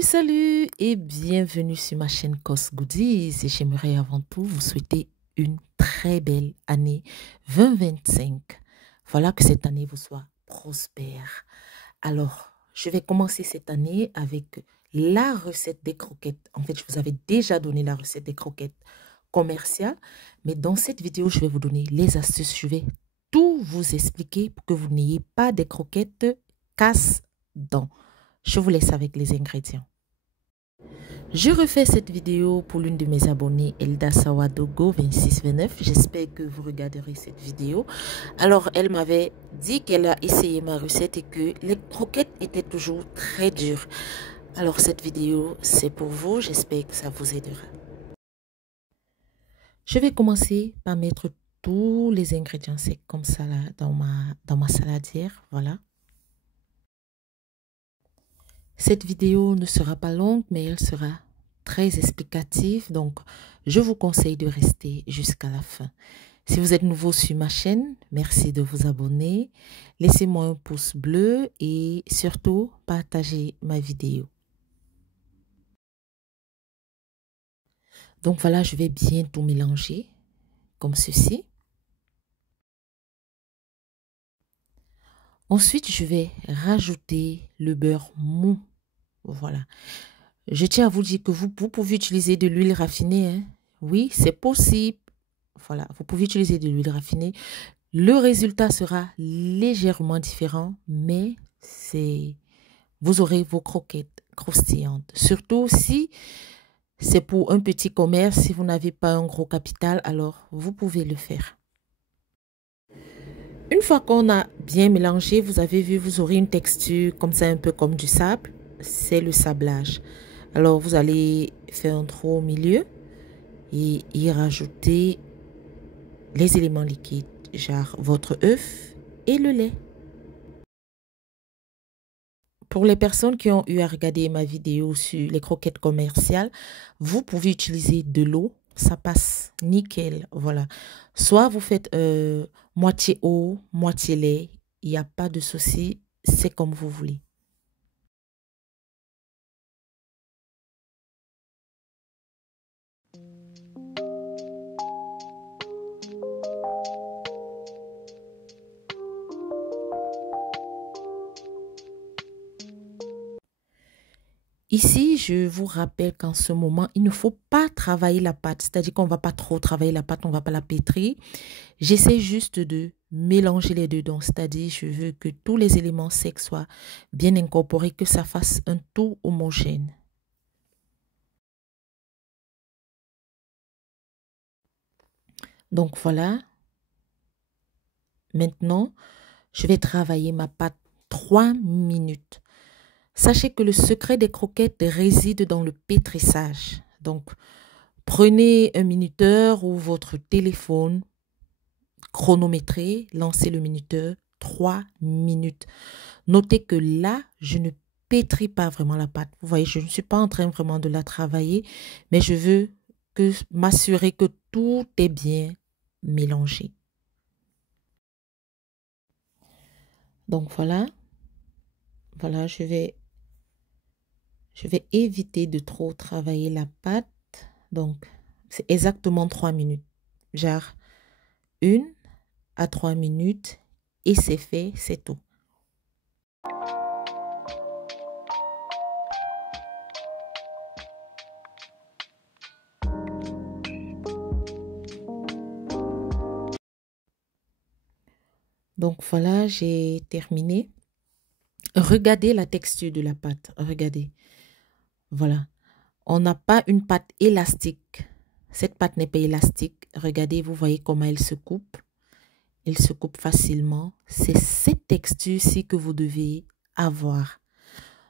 Salut et bienvenue sur ma chaîne Cos Goodies et j'aimerais avant tout vous souhaiter une très belle année 2025. Voilà, que cette année vous soit prospère. Alors, je vais commencer cette année avec la recette des croquettes. En fait, je vous avais déjà donné la recette des croquettes commerciales, mais dans cette vidéo, je vais vous donner les astuces. Je vais tout vous expliquer pour que vous n'ayez pas des croquettes casse-dents. Je vous laisse avec les ingrédients. Je refais cette vidéo pour l'une de mes abonnées, Elda Sawadogo 2629. J'espère que vous regarderez cette vidéo. Alors, elle m'avait dit qu'elle a essayé ma recette et que les croquettes étaient toujours très dures. Alors, cette vidéo, c'est pour vous. J'espère que ça vous aidera. Je vais commencer par mettre tous les ingrédients secs comme ça là dans ma saladière. Voilà. Cette vidéo ne sera pas longue, mais elle sera très explicative. Donc, je vous conseille de rester jusqu'à la fin. Si vous êtes nouveau sur ma chaîne, merci de vous abonner. Laissez-moi un pouce bleu et surtout, partagez ma vidéo. Donc voilà, je vais bien tout mélanger comme ceci. Ensuite, je vais rajouter le beurre mou. Voilà. Je tiens à vous dire que vous pouvez utiliser de l'huile raffinée. Hein. Oui, c'est possible. Voilà, vous pouvez utiliser de l'huile raffinée. Le résultat sera légèrement différent, mais vous aurez vos croquettes croustillantes. Surtout si c'est pour un petit commerce, si vous n'avez pas un gros capital, alors vous pouvez le faire. Une fois qu'on a bien mélangé, vous avez vu, vous aurez une texture comme ça, un peu comme du sable. C'est le sablage. Alors, vous allez faire un trou au milieu et y rajouter les éléments liquides, genre votre œuf et le lait. Pour les personnes qui ont eu à regarder ma vidéo sur les croquettes commerciales, vous pouvez utiliser de l'eau. Ça passe nickel, voilà. Soit vous faites moitié eau, moitié lait. Il n'y a pas de souci, c'est comme vous voulez. Ici, je vous rappelle qu'en ce moment, il ne faut pas travailler la pâte. C'est-à-dire qu'on ne va pas trop travailler la pâte, on ne va pas la pétrir. J'essaie juste de mélanger les deux dents. C'est-à-dire, je veux que tous les éléments secs soient bien incorporés, que ça fasse un tout homogène. Donc voilà. Maintenant, je vais travailler ma pâte 3 minutes. Sachez que le secret des croquettes réside dans le pétrissage. Donc, prenez un minuteur ou votre téléphone, chronométré, lancez le minuteur, 3 minutes. Notez que là, je ne pétris pas vraiment la pâte. Vous voyez, je ne suis pas en train vraiment de la travailler, mais je veux m'assurer que tout est bien mélangé. Donc voilà, je vais éviter de trop travailler la pâte. Donc, c'est exactement 3 minutes. Genre, 1 à 3 minutes et c'est fait, c'est tout. Donc voilà, j'ai terminé. Regardez la texture de la pâte. Regardez. Voilà. On n'a pas une pâte élastique. Cette pâte n'est pas élastique. Regardez, vous voyez comment elle se coupe. Elle se coupe facilement. C'est cette texture-ci que vous devez avoir.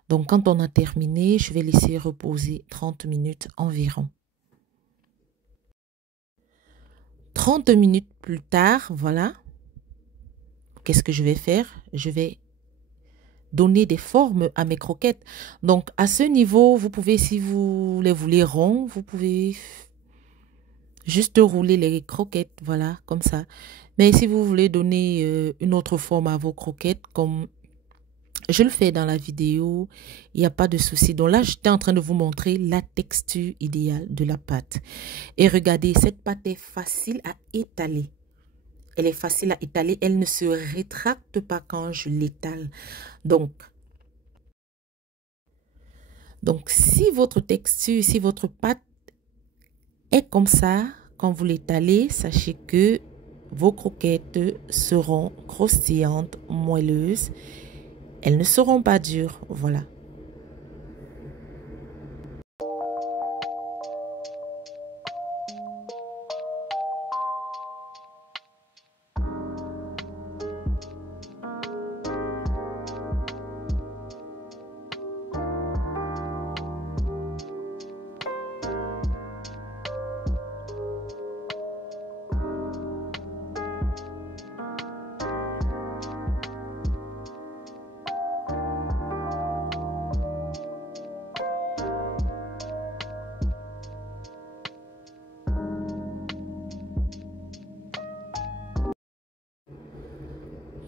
Donc, quand on a terminé, je vais laisser reposer 30 minutes environ. 30 minutes plus tard, voilà. Qu'est-ce que je vais faire? Je vais donner des formes à mes croquettes. Donc, à ce niveau, vous pouvez, si vous les voulez ronds, vous pouvez juste rouler les croquettes, voilà, comme ça. Mais si vous voulez donner une autre forme à vos croquettes, comme Je le fais dans la vidéo, il n'y a pas de souci. Donc là, j'étais en train de vous montrer la texture idéale de la pâte. Et regardez, cette pâte est facile à étaler. Elle est facile à étaler, elle ne se rétracte pas quand je l'étale. Donc si votre texture, si votre pâte est comme ça, quand vous l'étalez, sachez que vos croquettes seront croustillantes, moelleuses. Elles ne seront pas dures, voilà.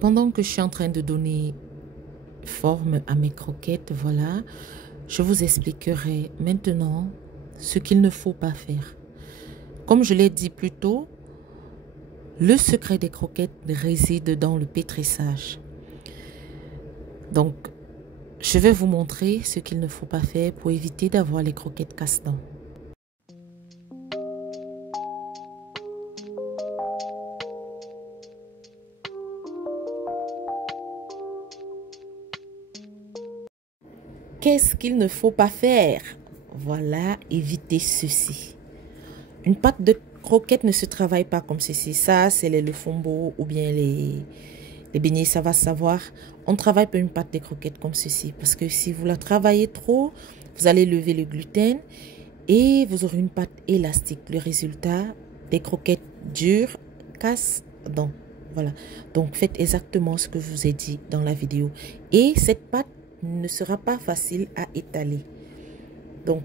Pendant que je suis en train de donner forme à mes croquettes, voilà, je vous expliquerai maintenant ce qu'il ne faut pas faire. Comme je l'ai dit plus tôt, le secret des croquettes réside dans le pétrissage. Donc, je vais vous montrer ce qu'il ne faut pas faire pour éviter d'avoir les croquettes casse-dents. Qu'est-ce qu'il ne faut pas faire? Voilà, évitez ceci. Une pâte de croquettes ne se travaille pas comme ceci. Ça, c'est le fombo ou bien les beignets, ça va savoir. On ne travaille pas une pâte de croquettes comme ceci. Parce que si vous la travaillez trop, vous allez lever le gluten et vous aurez une pâte élastique. Le résultat, des croquettes dures, casse-dents. Voilà. Donc, faites exactement ce que je vous ai dit dans la vidéo. Et cette pâte ne sera pas facile à étaler. Donc,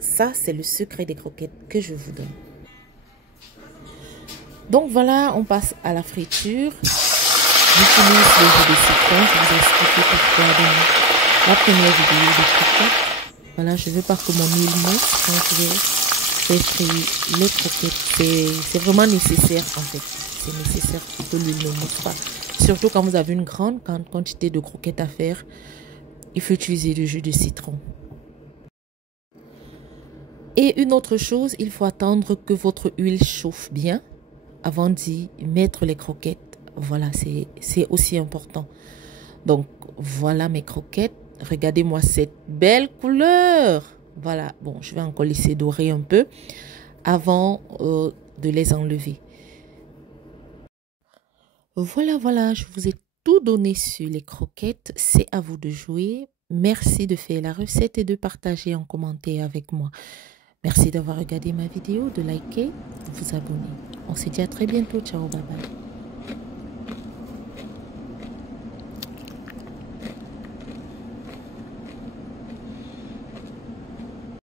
ça, c'est le secret des croquettes que je vous donne. Donc, voilà, on passe à la friture. J'utilise le jus de citron. Je vous ai expliqué pourquoi dans la première vidéo de croquettes. Voilà, je veux pas que mon huile mousse quand je vais frire les croquettes. C'est vraiment nécessaire en fait. C'est nécessaire que l'huile ne mousse pas. Surtout quand vous avez une grande quantité de croquettes à faire. Il faut utiliser le jus de citron. Et une autre chose, il faut attendre que votre huile chauffe bien avant d'y mettre les croquettes. Voilà, c'est aussi important. Donc, voilà mes croquettes. Regardez-moi cette belle couleur. Voilà, bon, je vais encore laisser dorer un peu avant de les enlever. Voilà, je vous ai tout donné sur les croquettes. C'est à vous de jouer. Merci de faire la recette et de partager en commentaire avec moi. Merci d'avoir regardé ma vidéo, de liker, de vous abonner. On se dit à très bientôt. Ciao, bye bye.